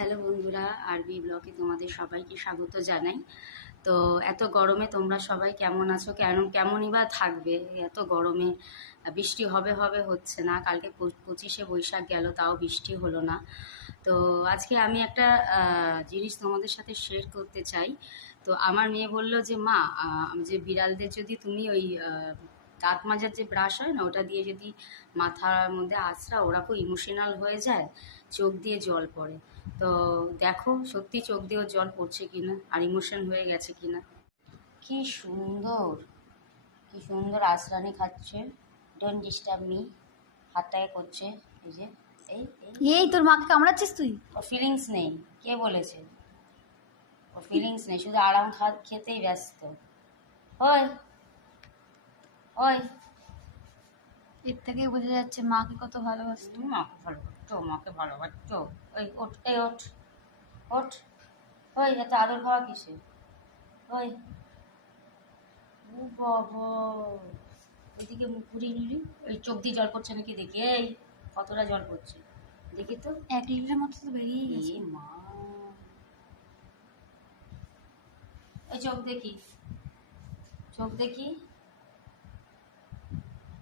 Hello বন্ধুরা, আরবি ব্লগে তোমাদের সবাইকে স্বাগত জানাই। তো এত গরমে তোমরা সবাই কেমন আছো, কেমনই বা থাকবে? এত গরমে বৃষ্টি হবে হবে হচ্ছে না। কালকে 25শে বৈশাখ গেল, তাও বৃষ্টি হলো না। তো আজকে আমি একটা জিনিস তোমাদের সাথে শেয়ার করতে চাই। তো আমার মেয়ে বলল যে মা, যে বিড়ালদের যদি তুমি ওই দাঁত মাজার যে ব্রাশ হয় না, ওটা দিয়ে যদি মাথার মধ্যে আঁচড়াও, ওরা খুব ইমোশনাল হয়ে যায়, চোখ দিয়ে জল পড়ে। তো দেখো সত্যি চোখ দিয়েও জল পড়ছে কিনা আর ইমোশন হয়ে গেছে কিনা। কি সুন্দর, কি সুন্দর আঁচড়ানি খাচ্ছে। ডোন্ট ডিস্টার্ব মি, হাতটাকে করছে। এই যে এই এই তোর মাকে কামড়াচ্ছিস তুই? ওর ফিলিংস নেই। কে বলেছে? ওর ফিলিংস নেই, শুধু আরাম খেতেই ব্যস্ত। ওই ওই এর থেকে বোঝা যাচ্ছে মাকে কত ভালোবাসতো। মাকে ভালোবাসতো, মাকে ভালোবাসতো। ওই ওঠ, এই ওঠ ওঠ। ওই এত আদর খাওয়া কিসে? ওই ও বাবা, ওইদিকে মুখ ঘুরিয়ে নিলি, ওই চোখ দিয়ে জল পড়ছে নাকি দেখি। এই কতটা জল পড়ছে দেখি তো। 1 লিটারের মতো তো বেরিয়ে গেছে। এ মা, ওই চোখ দেখি, চোখ দেখি।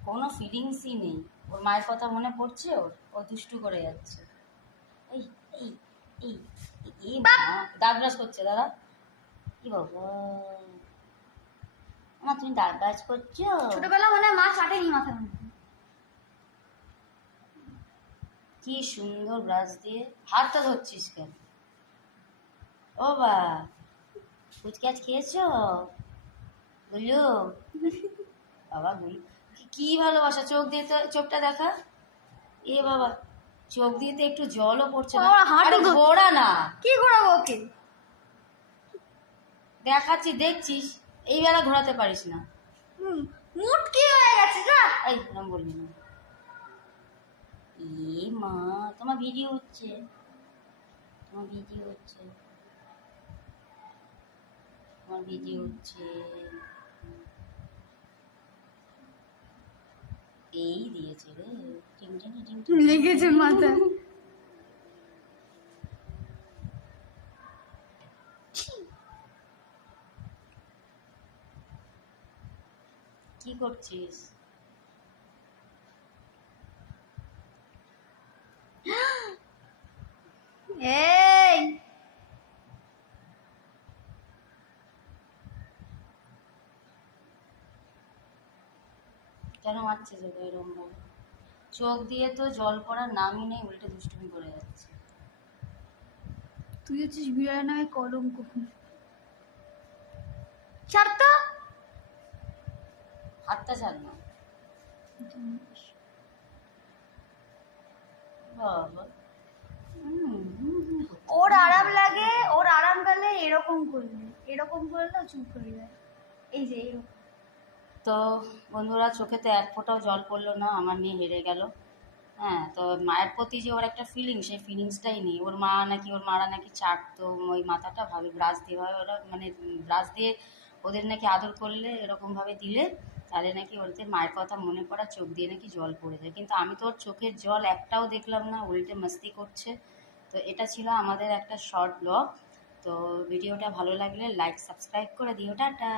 কোনো ফিলিংসই নেই। ওর মায়ের কথা মনে পড়ছে, ওর ও দুষ্টু করে যাচ্ছে। এই এই এই এই মা, দাঁত ব্রাশ করছে। দাদা কি বাবা, মা তুমি দাঁত ব্রাশ করছো? ছোটবেলা মনে হয় মা চাটেনি মাথার মধ্যে। কি সুন্দর ব্রাশ দিয়ে। হাতটা ধরছিস কেন? ও বা, ফুচকাচ খেয়েছো? গুলু বাবা, গুলু কি ভালোবাসা। চোখ দিয়ে তো, চোখটা দেখা। এ বাবা, চোখ দিয়ে তো একটু জলও পড়ছে না। আরে ঘোরা না, কি ঘোরাবো ওকে? দেখাচ্ছি, দেখছিস? এই বেলা ঘোরাতে পারিস না। মুটকি হয়ে গেছে যা। এই নাম বলবি না। এ মা, তোমার ভিডিও হচ্ছে, তোমার ভিডিও হচ্ছে, তোমার ভিডিও হচ্ছে। এই দিয়েছে রে, টিং টিং টিং টিং লেগেছে মাথায়। কি করছিস? এই কেন মারছিস ওকে এরকম ভাবে? চোখ দিয়ে তো জল পড়ার নামই নেই, উল্টে দুষ্টুমি করে যাচ্ছে। তুই হচ্ছিস বিড়ালের নামে কলঙ্ক। ছাড় তো। হাতটা ছাড় না বাবা। ওর আরাম লাগে, ওর আরাম গেলে এরকম করলে, এরকম করলে চুপ করে যায়। এই যে এরকম। তো বন্ধুরা, চোখে তো এক ফোঁটাও জল পড়লো না, আমার মেয়ে হেরে গেল। হ্যাঁ, তো মায়ের প্রতি যে ওর একটা ফিলিংস, সেই ফিলিংসটাই নেই। ওর মা নাকি, ওর মারা নাকি চাটতো ওই মাথাটা, ভাবে ব্রাশ দিয়ে হয় ওরা, মানে ব্রাশ দিয়ে ওদের নাকি আদর করলে, এরকমভাবে দিলে তাহলে নাকি ওদের মায়ের কথা মনে পড়া, চোখ দিয়ে নাকি জল পড়ে যায়। কিন্তু আমি তো ওর চোখের জল একটাও দেখলাম না, উল্টে মাস্তি করছে। তো এটা ছিল আমাদের একটা শর্ট ব্লগ। তো ভিডিওটা ভালো লাগলে লাইক সাবস্ক্রাইব করে দিও। টাটা।